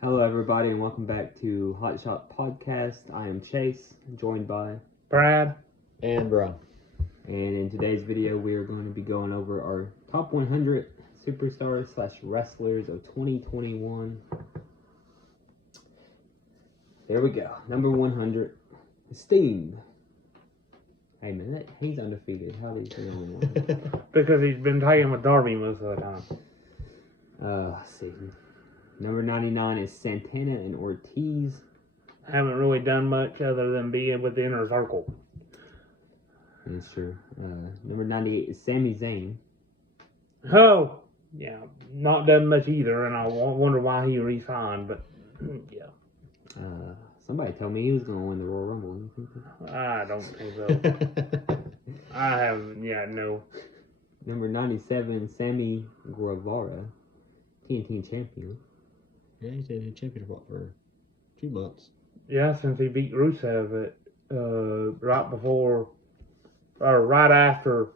Hello, everybody, and welcome back to Hot Shot Podcast. I am Chase, joined by Brad. And bro. And in today's video, we are going to be going over our top 100 superstars / wrestlers of 2021. There we go. Number 100, Sting. Hey man, he's undefeated. How did he say number 100? Because he's been tagging with Darby most of the time. Let's see. Number 99 is Santana and Ortiz. I haven't really done much other than being with the inner circle. Yeah, sure. Number 98 is Sami Zayn. Oh, yeah, not done much either, and I wonder why he re-signed, but yeah. Somebody told me he was going to win the Royal Rumble. You think that? I don't think so. I haven't, no. Number 97, Sammy Guevara, TNT champion. Yeah, he's been champion for 2 months. Yeah, since he beat Rusev right before, or right after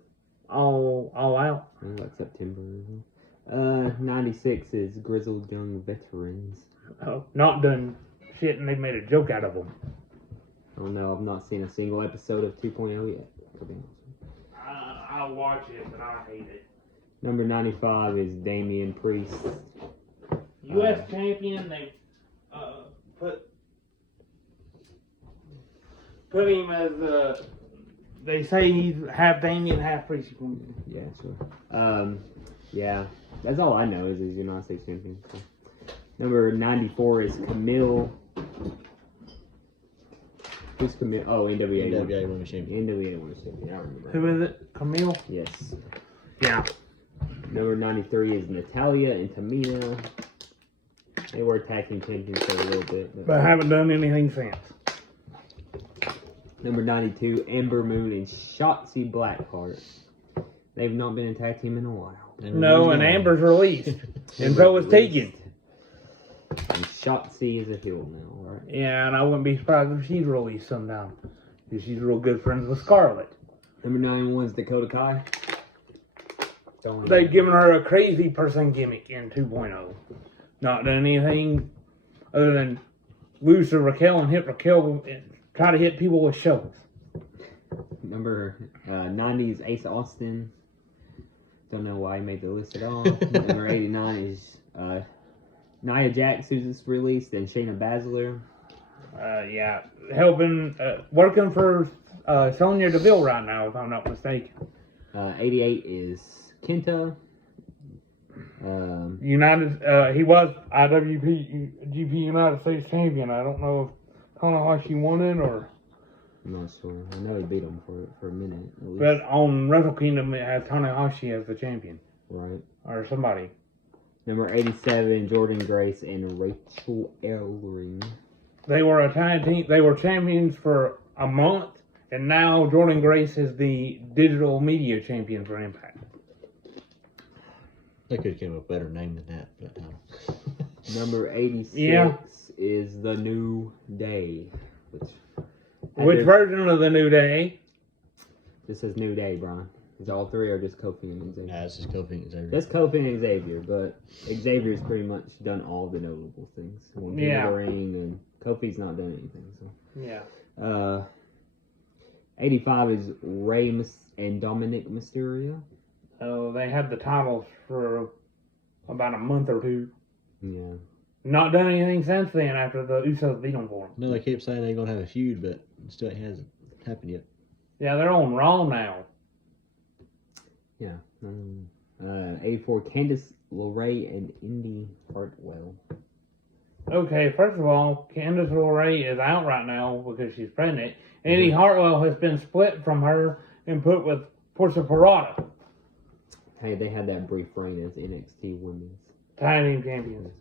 All Out. Like September. 96 is Grizzled Young Veterans. Oh, not done shit, and they made a joke out of him. Oh no, I've not seen a single episode of 2.0 yet. I'll watch it, but I hate it. Number 95 is Damian Priest. U.S. champion, they put him as they say he's half Damian, half Priest. Yeah, sure. Yeah, that's all I know is he's United States champion. So. Number 94 is Camille. Who's Camille? Oh, NWA. NWA Women's Champion. NWA Women's Champion. I remember. Who is it? Camille? Yes. Yeah. Number 93 is Natalia and Tamina. They were tag team champions for a little bit. But haven't done anything since. Number 92, Ember Moon and Shotzi Blackheart. They've not been in tag team in a while. No, and Amber's released. And so is Tegan. And Shotzi is a heel now, right? Yeah, and I wouldn't be surprised if she's released sometime. Because she's real good friends with Scarlett. Number 91 is Dakota Kai. They've given her a crazy person gimmick in 2.0. Not done anything other than lose to Raquel and hit Raquel and try to hit people with shovels. Number 90 is Ace Austin. Don't know why he made the list at all. Number 89 is Nia Jax, who's just released, and Shayna Baszler. Yeah, helping, working for Sonya Deville right now, if I'm not mistaken. 88 is Kenta. He was GP United States champion. I don't know if Tanahashi won it or. I'm not sure. I know he beat him for a minute. At least. But on Wrestle Kingdom, it has Tanahashi as the champion. Right. Or somebody. Number 87, Jordan Grace and Rachel Ellering. They were a tag team. They were champions for a month, and now Jordan Grace is the digital media champion for Impact. They could have came up with a better name than that time. Number 86 is The New Day. Which version of the New Day? This says New Day, Brian. Because all three are just Kofi and Xavier. Nah, it's just Kofi and Xavier. That's Kofi and Xavier, but Xavier's pretty much done all the notable things. Won the ring, and Kofi's not done anything. So. Yeah. 85 is Rey and Dominic Mysterio. So they had the titles for about a month or two. Yeah. Not done anything since then after the Usos beat them for them. No, they keep saying they're going to have a feud, but it still hasn't happened yet. Yeah, they're on Raw now. Yeah. 84, Candice LeRae and Indy Hartwell. Okay, first of all, Candice LeRae is out right now because she's pregnant. Indy Hartwell has been split from her and put with Portia Parada. Hey, they had that brief reign as NXT Women's Tag team champions.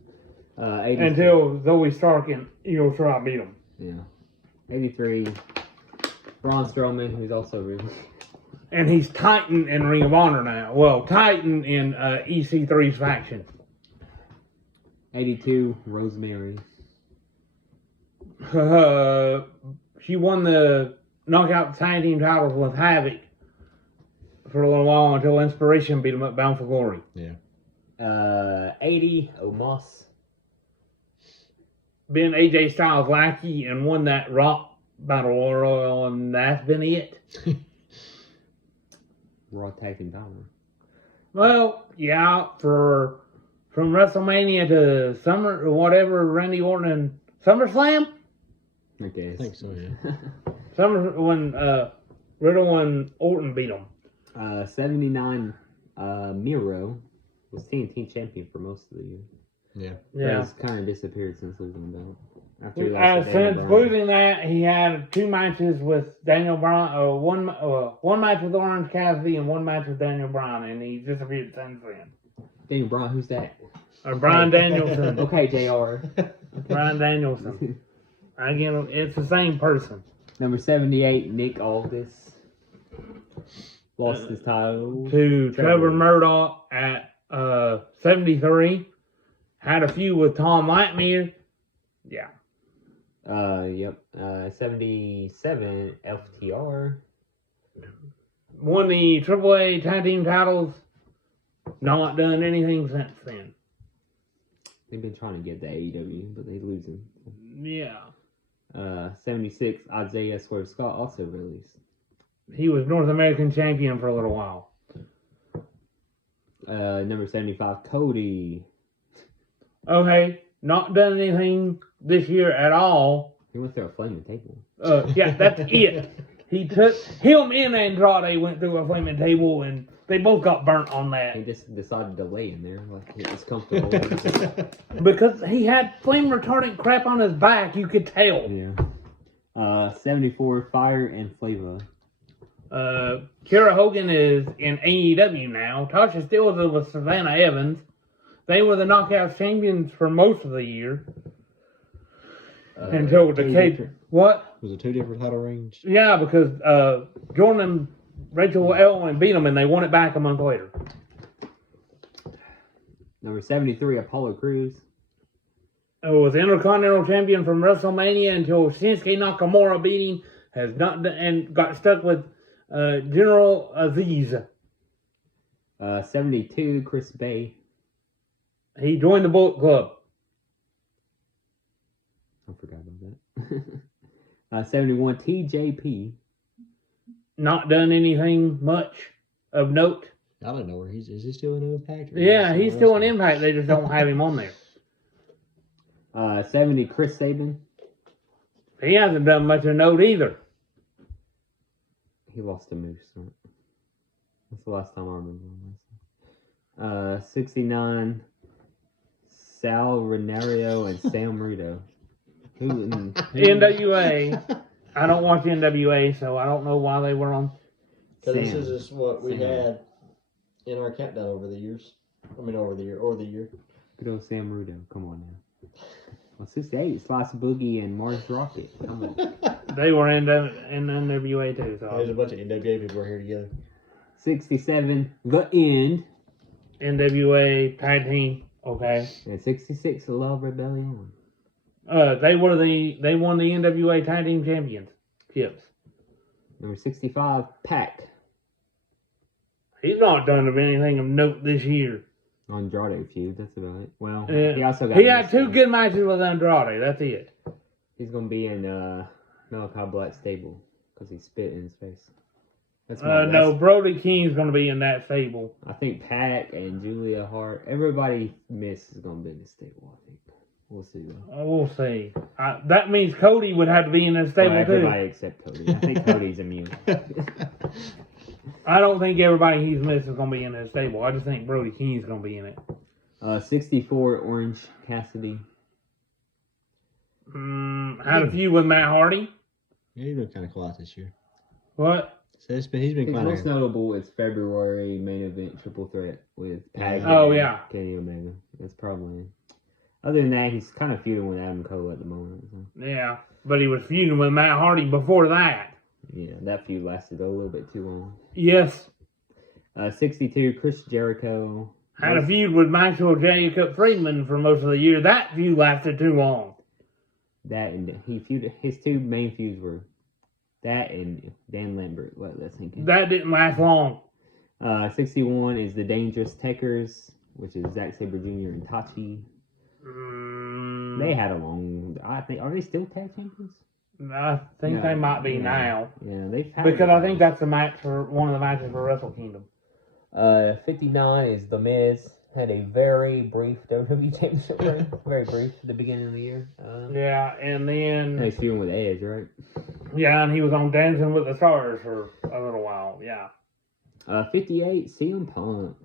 83. Until Zoe Stark and Io Shirai beat them. Yeah. 83, Braun Strowman, who's also really... And he's Titan in Ring of Honor now. Well, Titan in EC3's faction. 82, Rosemary. She won the Knockout Tag Team titles with Havoc for a little while until Inspiration beat him up Bound for Glory. Yeah. 80, Omos. been AJ Styles' lackey and won that Rock Battle Royal, and that's been it. Raw Tag Team Title. Well, yeah, from WrestleMania to Summer or whatever, Randy Orton and SummerSlam. I guess. I think so, yeah. When Riddle and Orton beat him. 79, Miro was TNT champion for most of the year. Yeah. Yeah. He's kind of disappeared since losing the belt. After he lost to Daniel Since Bryan. losing that, he had 2 matches with Daniel Bryan, one match with Orange Cassidy and 1 match with Daniel Bryan, and he disappeared since then. Daniel Bryan, who's that? Brian Danielson. Okay, JR. Brian Danielson. Again, it's the same person. Number 78, Nick Aldis. Lost his title. To Trevor Murdoch at 73. Had a feud with Tom Lightmere. Yeah. Yep. 77, FTR. Won the AAA Tag Team titles. Not done anything since then. They've been trying to get the AEW, but they lose him. Yeah. 76, Isaiah Swerve Scott also released. He was North American champion for a little while. Number 75, Cody. Okay. Not done anything this year at all. He went through a flaming table. Yeah, that's it. He took him and Andrade went through a flaming table, and they both got burnt on that. He just decided to lay in there like it was comfortable. Because he had flame retardant crap on his back, you could tell. Yeah. 74, Fire and Flava. Kara Hogan is in AEW now. Tasha Steelz is with Savannah Evans. They were the Knockouts champions for most of the year. Until the cage. What? Was it 2 different title reigns? Yeah, because Jordan and Rachel Ellman beat them and they won it back a month later. Number 73, Apollo Crews. Was Intercontinental Champion from WrestleMania until Shinsuke Nakamura beat him. Has not done, and got stuck with General Aziz. 72, Chris Bay. He joined the Bullet Club. I forgot about that. 71, TJP. Not done anything much of note. I don't know where is he still in Impact? Yeah, he's still in Impact. They just don't have him on there. 70, Chris Sabin. He hasn't done much of note either. He lost to Moose. Right? That's the last time I remember him. 69, Sal Renario and Sam Rudo. NWA. I don't watch NWA, so I don't know why they were on. Because this is just what we had in our countdown over the years. I mean, over the year. Good old Sam Rudo. Come on now. Well, 68, Slice Boogie and Mars Rocket. Come on. They were in NWA too. There's a So bunch of NWA people here together. 67, The End. NWA tag team. Okay. And 66, Love Rebellion. They won the NWA tag team championships. Number 65, Pac. He's not done of anything of note this year. Andrade feud, that's about it. Well, Yeah. he also got. He had 2 good matches with Andrade. That's it. He's gonna be in Malachi Black's stable because he spit in his face. That's No, Brody King's going to be in that stable. I think Pac and Julia Hart, everybody Miss is gonna be in the stable. I think we'll see though. We'll see. That means Cody would have to be in his stable Well, too. everybody except Cody. I think Cody's immune. I don't think everybody he's missed is going to be in his stable. I just think Brody King's going to be in it. 64, Orange Cassidy. Had a feud with Matt Hardy. Yeah, he's been kind of quiet this year. What? So he's been His kind most of. notable is February main event triple threat with Pac. Oh, and yeah. Kenny Omega. That's probably. Other than that, he's kind of feuding with Adam Cole at the moment. So. Yeah, but he was feuding with Matt Hardy before that. Yeah, that feud lasted a little bit too long. Yes. 62, Chris Jericho. Had a feud with Maxwell Jacob Friedman for most of the year. That feud lasted too long. That and he feuded. His 2 main feuds were that and Dan Lambert. Let that sink in. That didn't last long. 61 is the Dangerous Techers, which is Zack Sabre Jr. and Tachi. They had a long. I think, are they still tag champions? I think No, they might be yeah. now. Yeah, they've had Because it. I think that's the match for one of the matches for Wrestle Kingdom. 59 is The Miz. Had a very brief WWE Championship reign. Very brief at the beginning of the year. Yeah, and then He's feuding with Edge, right? yeah, and he was on Dancing with the Stars for a little while. Yeah. 58, CM Punk.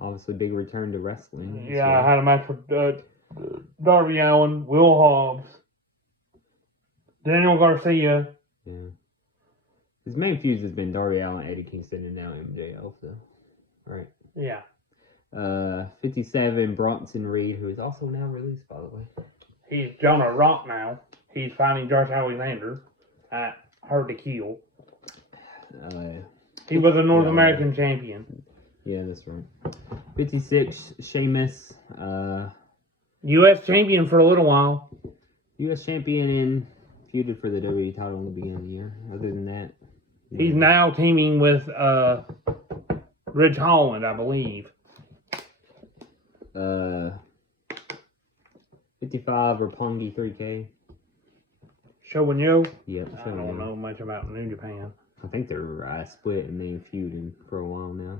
Obviously, big return to wrestling. Yeah, I had a match with Darby Allin, Will Hobbs, Daniel Garcia. Yeah. His main feuds has been Darby Allin, Eddie Kingston, and now MJF. So, right. Yeah. 57, Bronson Reed, who is also now released, by the way. He's Jonah Rock now. He's fighting Josh Alexander at Hard to Kill. He was a North American champion. Yeah, that's right. 56, Sheamus. U.S. champion for a little while. U.S. champion and feuded for the WWE title in the beginning of the year. Other than that, He's now teaming with Ridge Holland, I believe. 55, Roppongi 3K. Shogun Yep. I don't know much about New Japan. I think they're split and they feuding for a while now.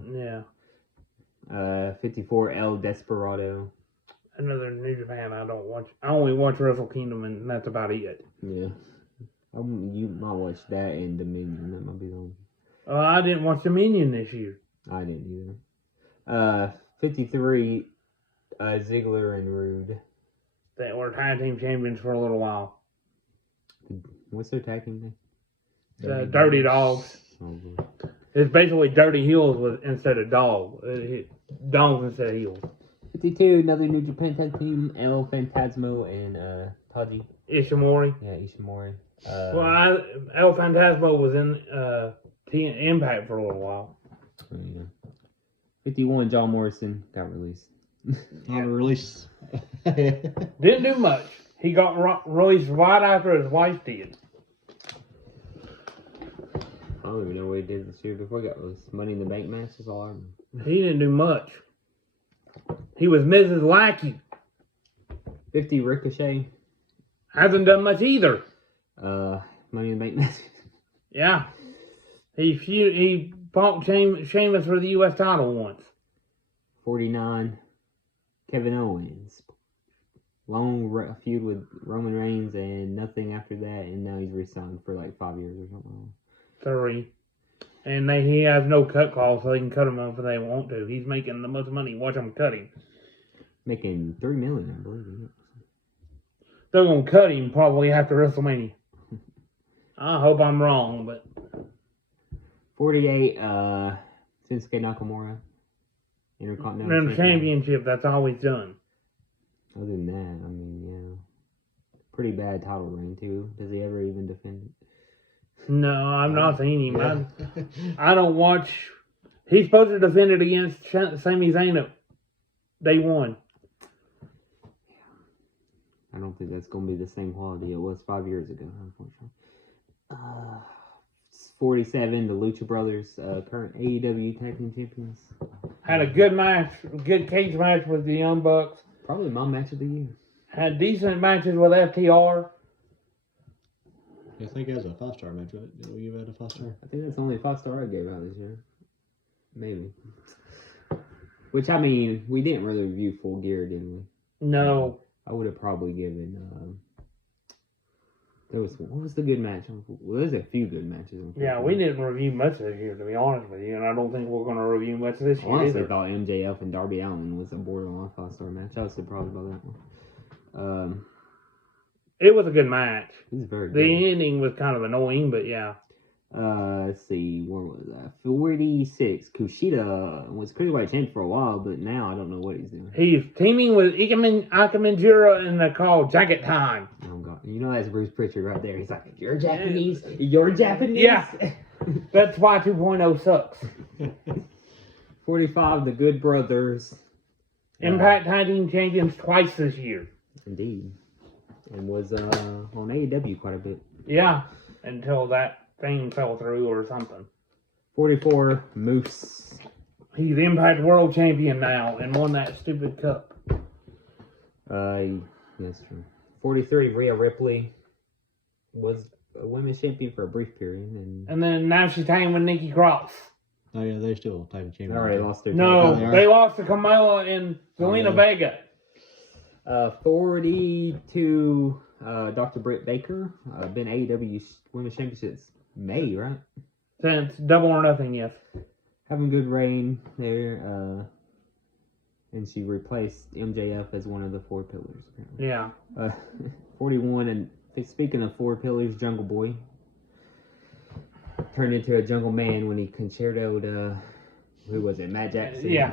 Yeah. 54, El Desperado. Another New Japan I don't watch. I only watch Wrestle Kingdom and that's about it. Yeah. You might watch that and Dominion. That might be the only. I didn't watch Dominion this year. I didn't either. 53, Ziggler and Rude. They were tag team champions for a little while. What's their tag team name? Dirty Dogs. Oh, boy. It's basically Dirty Heels instead of Dogs instead of heels. 52, another New Japan tag team, El Phantasmo and Taji. Ishimori. Yeah, Ishimori. El Phantasmo was in Impact for a little while. Yeah. 51, John Morrison got released. Not a release. Didn't do much. He got released right after his wife did. I don't even know what he did this year before he got released. Money in the Bank match is all I remember. He didn't do much. He was Mrs. Lackey. 50, Ricochet. Hasn't done much either. Money in the Bank match. Yeah. He fought Sheamus for the U.S. title once. 49, Kevin Owens. Long feud with Roman Reigns and nothing after that, and now he's re-signed for like 5 years or something. 3. And he has no cut clause, so they can cut him off if they want to. He's making the most money. Watch them cut him. Making $3 million, I believe. Isn't it? They're going to cut him probably after WrestleMania. I hope I'm wrong, but... 48, Shinsuke Nakamura. Intercontinental championship, that's all he's done. Other than that, I mean, yeah. Pretty bad title reign, too. Does he ever even defend it? No, I've not seen him. Yeah. I don't watch... He's supposed to defend it against Sami Zayn day one. I don't think that's going to be the same quality it was 5 years ago, unfortunately. 47, the Lucha Brothers, current AEW Tag Team Champions. Had a good match, good cage match with the Young Bucks. Probably my match of the year. Had decent matches with FTR. I think it was a 5-star match, right? Did we give it a 5-star? I think that's the only 5-star I gave out this year. Maybe. Which, I mean, we didn't really review Full Gear, did we? No. I would have probably given... what was the good match? Well, there's a few good matches. Yeah, we didn't review much this year, to be honest with you, and I don't think we're going to review much this year honestly, either. I thought MJF and Darby Allin was a borderline 5-star match. I was surprised by that one. It was a good match. It was very good. The ending was kind of annoying, but yeah. Let's see, where was that? 46, Kushida was Cruiserweight champion for a while, but now I don't know what he's doing. He's teaming with Ikemen Jiro and they're called Jacket Time. Oh, God. You know that's Bruce Pritchard right there. He's like, you're Japanese. You're Japanese. Yeah. That's why 2.0 sucks. 45, the Good Brothers. Impact Tag Team Champions twice this year. Indeed. And was on AEW quite a bit. Yeah, until that thing fell through or something. 44, Moose. He's the Impact World Champion now and won that stupid cup. That's true. 43, Rhea Ripley was a women's champion for a brief period, And then now she's tagging with Nikki Cross. Oh yeah, they're still tag they champions. already lost their No, they are? they lost to Carmella and Zelina Vega. 42, Dr. Britt Baker, been AEW Women's Champion since May, right? Since Double or Nothing, yes. Having good reign there, and she replaced MJF as one of the 4 pillars. Apparently. Yeah. 41, and speaking of 4 pillars, Jungle Boy turned into a Jungle Man when he concertoed, who was it, Matt Jackson? Yeah.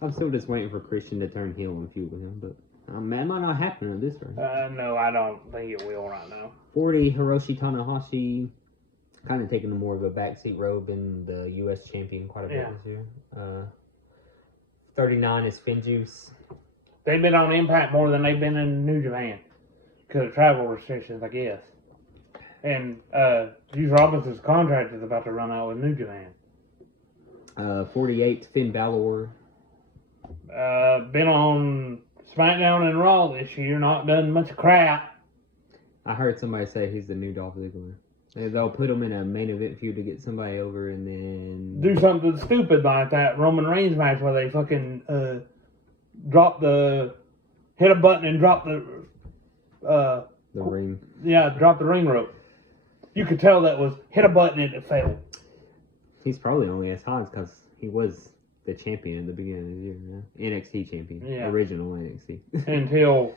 I'm still just waiting for Christian to turn heel and feud with him, but that might not happen at this rate. No, I don't think it will right now. 40, Hiroshi Tanahashi, kind of taking more of a backseat role, been the U.S. champion quite a bit this year. 39 is Finjuice. They've been on Impact more than they've been in New Japan. Because of travel restrictions, I guess. And Juice Robinson's contract is about to run out with New Japan. 48, Finn Balor. Been on SmackDown and Raw this year, not done much crap. I heard somebody say he's the new Dolph Ziggler. They'll put him in a main event feud to get somebody over and then... Do something stupid like that Roman Reigns match where they fucking hit a button and drop the ring. Yeah, drop the ring rope. You could tell that was hit a button and it failed. He's probably only as high because he was the champion at the beginning of the year. Yeah? NXT champion. Yeah. Original NXT. Until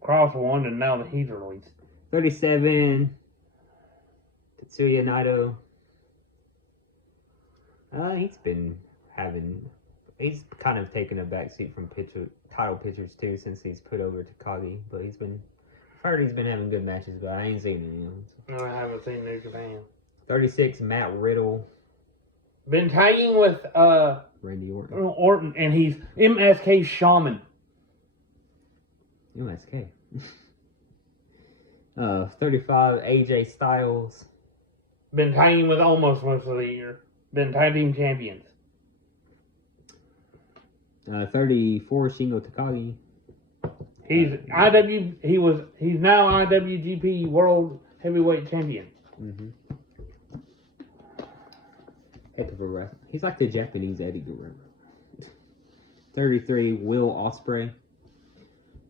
Cross won and now he's released. 37, Tetsuya Naito. He's kind of taken a backseat from title pictures too since he's put over to Takagi, but I've heard he's been having good matches, but I ain't seen any of them. No, I haven't seen New Japan. 36, Matt Riddle. Been tagging with Randy Orton. Orton, and he's MSK Shaman. MSK. 35, AJ Styles. Been tagging with almost most of the year. Been tag team champions. 34, Shingo Takagi. He's now IWGP World Heavyweight Champion. Mm-hmm. Heck of a ref. He's like the Japanese Eddie Guerrero. 33, Will Ospreay.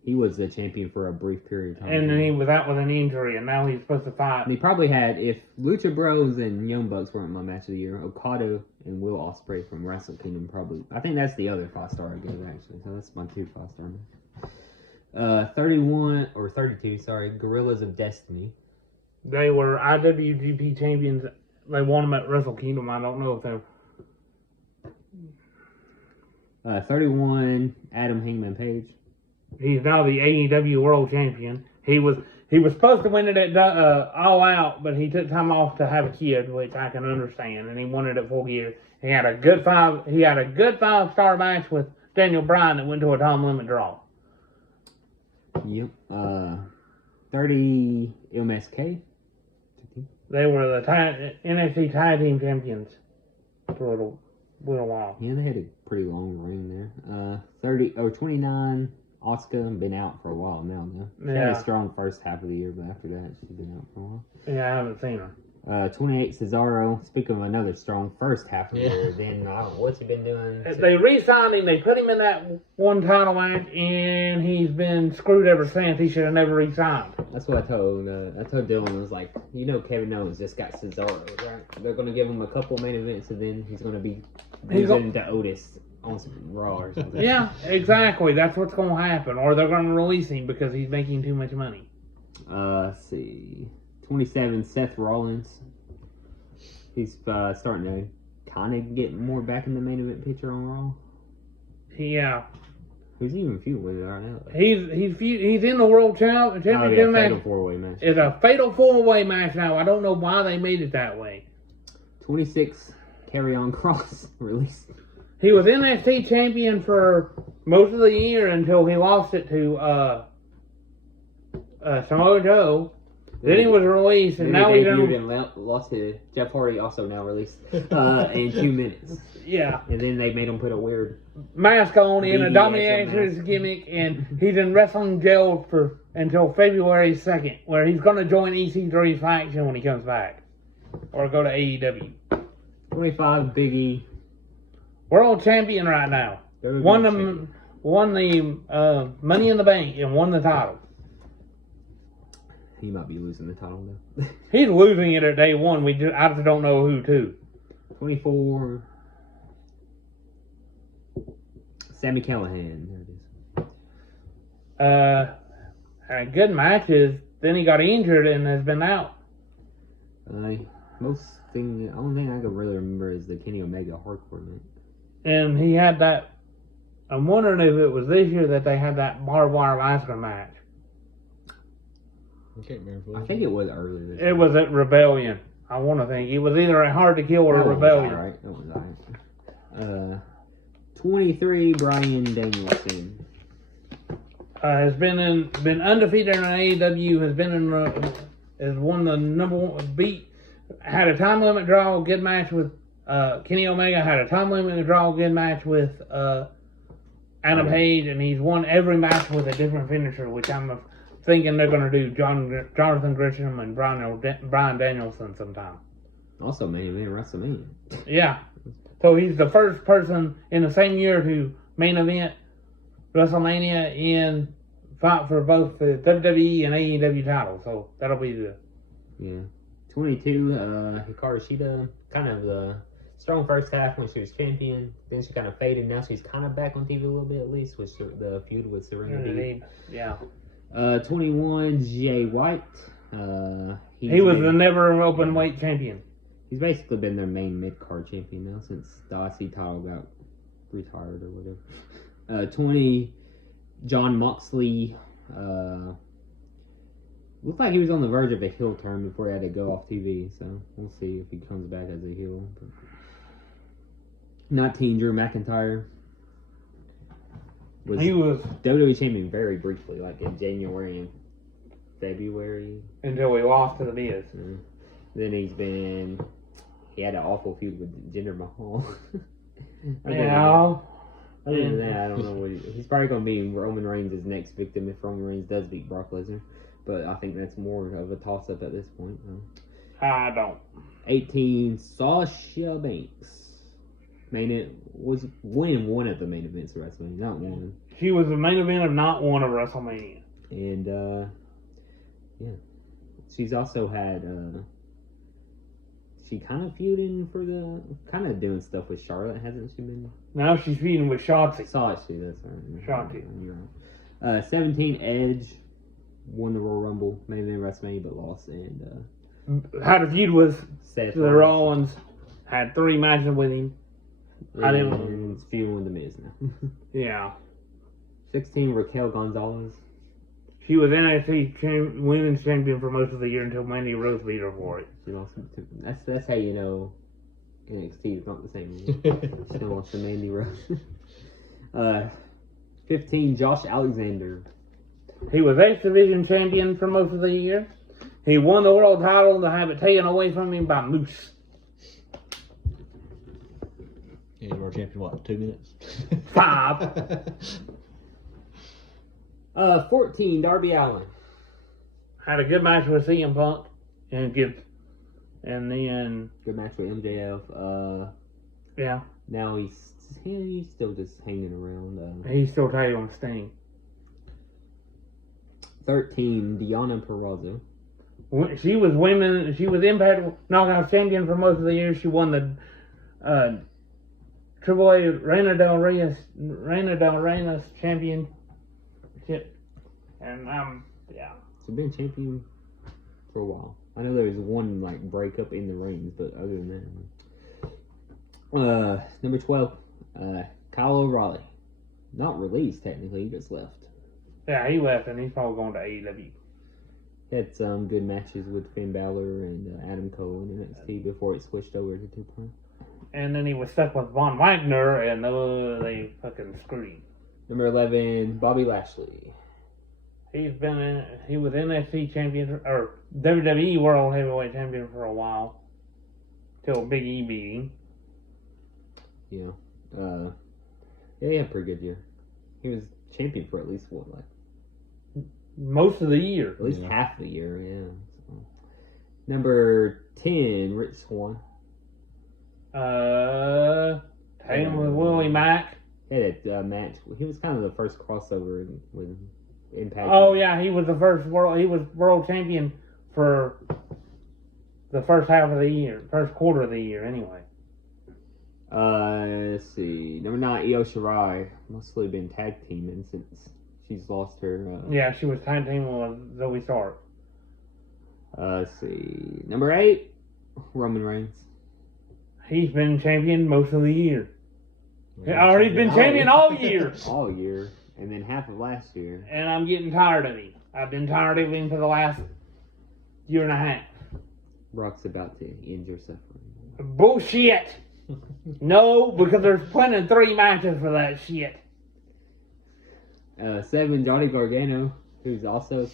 He was the champion for a brief period of time. And then he was out with an injury, and now he's supposed to fight. And he probably had, if Lucha Bros and Young Bucks weren't my match of the year, Okada and Will Ospreay from Wrestle Kingdom probably. I think that's the other 5-star I give, actually. So that's my 2 5-star. 31, or 32, sorry, Gorillas of Destiny. They were IWGP champions. They won them at Wrestle Kingdom. I don't know if they're... 31, Adam Hangman Page. He's now the AEW World Champion. He was supposed to win it at All Out, but he took time off to have a kid, which I can understand, and he won it at Full Gear. He had a good 5-star match with Daniel Bryan that went to a time limit draw. Yep. 30, MSK. They were the NXT Tag Team Champions for a little while. Yeah, they had a pretty long reign there. 29, Asuka, been out for a while now. She had a strong first half of the year, but after that, she's been out for a while. Yeah, I haven't seen her. 28, Cesaro. Speaking of another strong first half of the year, then I don't know what's he been doing. They re-signed him. They put him in that one title match, and he's been screwed ever since. He should have never re-signed. That's what I told Dylan. I was like, Kevin Owens just got Cesaro, right? They're going to give him a couple main events, and then he's going to be losing to Otis on some Raw or something. Yeah, exactly. That's what's going to happen. Or they're going to release him because he's making too much money. Let's see. 27, Seth Rollins. He's starting to kind of get more back in the main event picture on Raw. Yeah. Who's even feuding with it right now? He's in the World Championship match. Fatal 4-way match. It's a fatal 4-way match now. I don't know why they made it that way. 26, Karrion Kross released. He was NXT champion for most of the year until he lost it to Samoa Joe. Then he was released, and Then now he he's debuted in. and lost to Jeff Hardy, also now released in 2 minutes. Yeah. And then they made him put a weird. Mask on in a BDSM dominatrix mask. gimmick, and he's in wrestling jail until February 2nd, where he's going to join EC3's faction when he comes back, or go to AEW. 25 Big E. World champion right now. Won the Money in the Bank and won the title. He might be losing the title though. He's losing it at day one. I just don't know who to. 24. Sami Callihan. There it is. Had good matches. Then he got injured and has been out. The only thing I can really remember is the Kenny Omega hardcore match. And he had that. I'm wondering if it was this year that they had that barbed wire massacre match. I can't remember. I think it was earlier this year. It was at Rebellion. I want to think it was either a Hard to Kill or a Rebellion. That was alright. 23 Bryan Danielson. Has been undefeated in AEW. Has won the number one beat. Had a time limit draw. Good match with Kenny Omega. Had a time limit draw. Good match with Adam Page, and he's won every match with a different finisher, which I'm thinking they're going to do Jonathan Gresham and Bryan Danielson sometime. Also main event WrestleMania. Yeah. So he's the first person in the same year to main event WrestleMania and fight for both the WWE and AEW titles. So that'll be the... Yeah. 22, Hikaru Shida. Kind of the strong first half when she was champion. Then she kind of faded. Now she's kind of back on TV a little bit at least with the feud with Serena Deeb. Yeah. 21, Jay White. He was the never open weight champion. He's basically been their main mid-card champion now since the IC title got retired or whatever. 20, John Moxley. Looked like he was on the verge of a heel turn before he had to go off TV, so we'll see if he comes back as a heel. 19, Drew McIntyre. He was WWE champion very briefly, like in January and February. Until we lost to the Miz. Then he had an awful feud with Jinder Mahal. Yeah. Other than that, I don't know he's probably going to be Roman Reigns' next victim if Roman Reigns does beat Brock Lesnar. But I think that's more of a toss-up at this point. I don't. 18, Sasha Banks. Was winning one of the main events of WrestleMania, not one. She was the main event of not one of WrestleMania. And, yeah. She's also had, she kind of feuding kind of doing stuff with Charlotte, hasn't she been? Now she's feuding with Shotzi. Shotzi, that's right. Shotzi. You're right. 17, Edge. Won the Royal Rumble, main event WrestleMania, but lost. And, had a feud with Seth Rollins. Had 3 matches with him. And feuding with The Miz now. Yeah. 16, Raquel Gonzalez. She was NXT Women's Champion for most of the year until Mandy Rose beat her for it. She lost. That's how you know NXT is not the same. She lost to Mandy Rose. 15, Josh Alexander. He was X Division Champion for most of the year. He won the world title to have it taken away from him by Moose. He's world champion, what, 2 minutes? 5. 14, Darby Allin. Had a good match with CM Punk and then Good match with MJF. yeah, Now he's still just hanging around. he's still tagging on Sting. 13, Deonna Purrazzo. She was Impact Knockout Champion for most of the year. She won the Triple A Reina Del Reyes Championship, and yeah. She's been champion for a while. I know there was one breakup in the rings, but other than that, number 12, Kyle O'Reilly. Not released technically, he just left. Yeah, he left, and he's probably going to AEW. Had some good matches with Finn Balor and Adam Cole in NXT before it switched over to 2.0. And then he was stuck with Von Wagner, and they fucking screwed him. Number 11, Bobby Lashley. He was NXT champion or WWE World Heavyweight Champion for a while, till Big E beat him. Yeah. Yeah, he had a pretty good year. He was champion for at least Most of the year. at least half the year, yeah. So. Number 10, Rich Swann. Taking with Willie Mack. He had a match. He was kind of the first crossover with Impact. Oh yeah, he was the first world. He was world champion for the first half of the year, first quarter of the year, anyway. Let's see. Number 9, Io Shirai. Mostly been tag teaming since she's lost her. Yeah, she was tag teaming with Zoe Stark. Let's see. Number 8, Roman Reigns. He's been champion most of the year. He's been champion all year. All year. And then half of last year. And I'm getting tired of him. I've been tired of him for the last year and a half. Brock's about to end your suffering. Bullshit. No, because there's plenty of 3 matches for that shit. 7, Johnny Gargano, who's also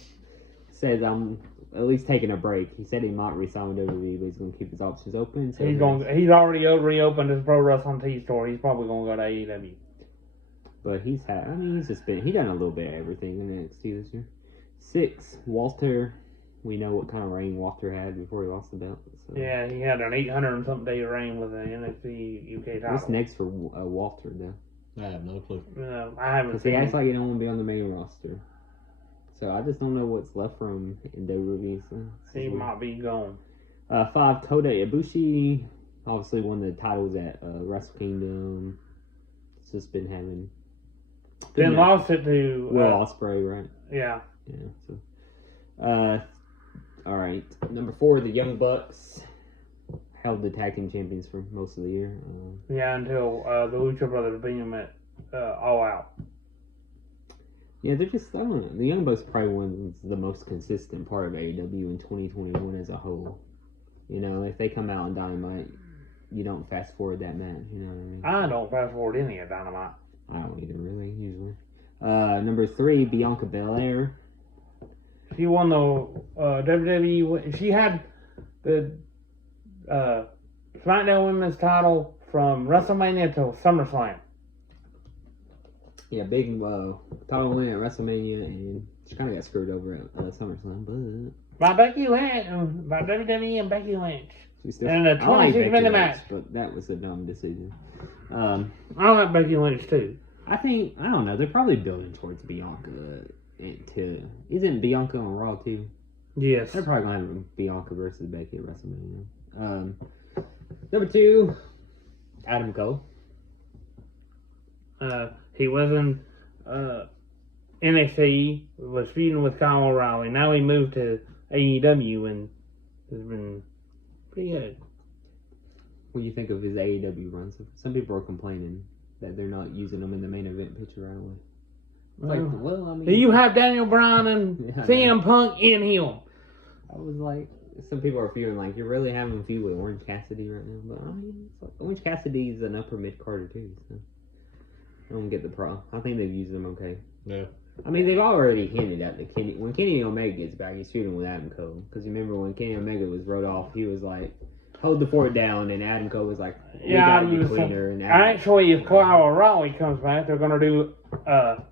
says I'm at least taking a break. He said he might resign with WWE, but he's going to keep his options open. So He's already reopened his Pro Wrestling T store. He's probably going to go to AEW. But he's done a little bit of everything in NXT this year. 6, Walter. We know what kind of reign Walter had before he lost the belt. So. Yeah, he had an 800 and something day reign with the NXT UK title. What's next for Walter, though? I have no clue. I haven't Because seen he acts it. like he don't want to be on the main roster. So I just don't know what's left for him in WWE. So He might be gone. 5, Kota Ibushi. Obviously won the titles at Wrestle Kingdom. It's just been having... Then lost it to... Will Ospreay, right? Yeah. Yeah. So, all right. Number 4, the Young Bucks held the tag team champions for most of the year. Yeah, until the Lucha Brothers beat him at All Out. Yeah, they're just, I don't know. The Young Bucks probably was the most consistent part of AEW in 2021 as a whole. You know, if they come out on Dynamite, you don't fast forward that match. You know what I mean? I don't fast forward any of Dynamite. I don't either, really, usually. Number 3, Bianca Belair. She won the WWE. She had the SmackDown Women's title from WrestleMania till SummerSlam. Yeah, big title win at WrestleMania, and she kind of got screwed over at SummerSlam, but... By Becky Lynch, by WWE and Becky Lynch. Still, and a 26-minute match. But that was a dumb decision. I like Becky Lynch, too. I don't know, they're probably building towards Bianca isn't Bianca on Raw too? Yes. They're probably going to have Bianca versus Becky at WrestleMania. Number 2, Adam Cole. He was in NXT, was feuding with Kyle O'Reilly. Now he moved to AEW and has been pretty good. What do you think of his AEW runs? Some people are complaining that they're not using him in the main event picture right away. You have Daniel Bryan and CM Punk in him. I was like, some people are feeling like you're really having a feud with Orange Cassidy right now, but it's like Orange Cassidy is an upper mid carder too. So I don't get the problem. I think they've used them okay. Yeah. I mean, they've already hinted at when Kenny Omega gets back, he's feuding with Adam Cole. Because you remember when Kenny Omega was wrote off, he was like, hold the fort down, and Adam Cole was like, we gotta get cleaner. And actually, if Kyle O'Reilly comes back, they're going to do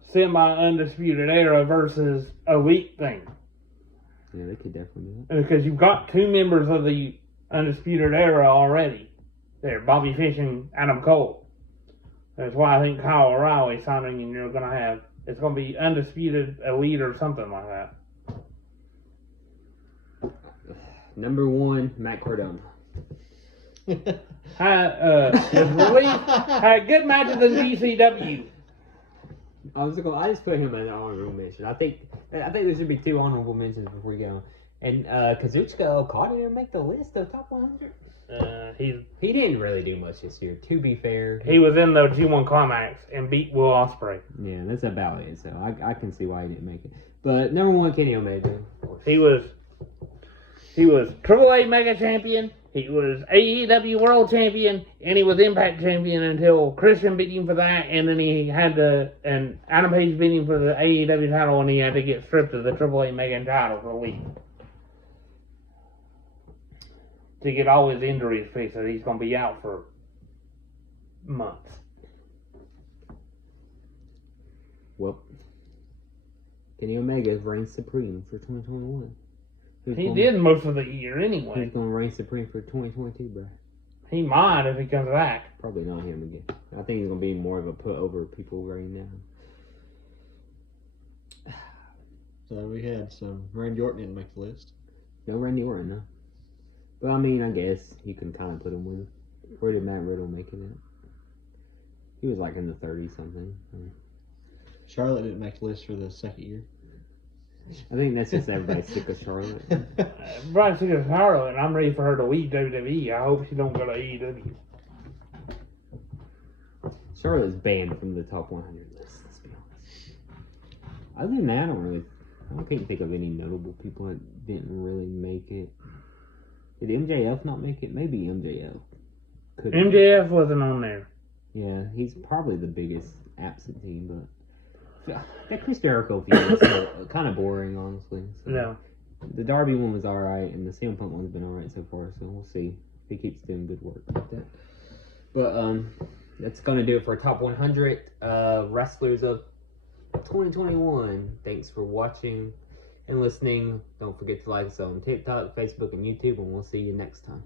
semi-undisputed era versus Elite thing. Yeah, they could definitely do that. Because you've got 2 members of the Undisputed Era already. There, Bobby Fish and Adam Cole. That's why I think Kyle O'Reilly signing, and you're going to have, it's going to be Undisputed Elite or something like that. Number 1, Matt Cardona. Had good matches in GCW. I just put him as an honorable mention. I think there should be 2 honorable mentions before we go. And Kazuchika Okada didn't make the list of top 100. He didn't really do much this year. To be fair, he was in the G1 Climax and beat Will Ospreay. Yeah, that's about it. So I can see why he didn't make it. But number 1, Kenny Omega. He was Triple A Mega Champion. He was AEW World Champion, and he was Impact Champion until Christian beat him for that, and then and Adam Page beat him for the AEW title, and he had to get stripped of the AAA Mega title for a week. To get all his injuries fixed, so he's going to be out for months. Well, Kenny Omega reigns supreme for 2021. He did most of the year anyway. Who's going to reign supreme for 2022, bro? He might if he comes back. Probably not him again. I think he's going to be more of a put over people right now. So we had some. Randy Orton didn't make the list. No Randy Orton, no. But I mean, I guess you can kind of put him with. Where did Matt Riddle make it at? He was like in the 30s something. Charlotte didn't make the list for the second year. I think that's just everybody sick of Charlotte. Brian sick of Charlotte, and I'm ready for her to leave WWE. I hope she don't go to AEW. Charlotte's banned from the top 100 list, let's be honest. Other than that, I can't think of any notable people that didn't really make it. Did MJF not make it? Maybe MJF. MJF wasn't on there. Yeah, he's probably the biggest absentee, but that Chris Jericho feud was kind of boring, honestly. So No. The Darby one was alright, and the CM Punk one's been alright so far, so we'll see if he keeps doing good work like that. But, that's gonna do it for top 100 wrestlers of 2021. Thanks for watching and listening. Don't forget to like us on TikTok, Facebook, and YouTube, and we'll see you next time.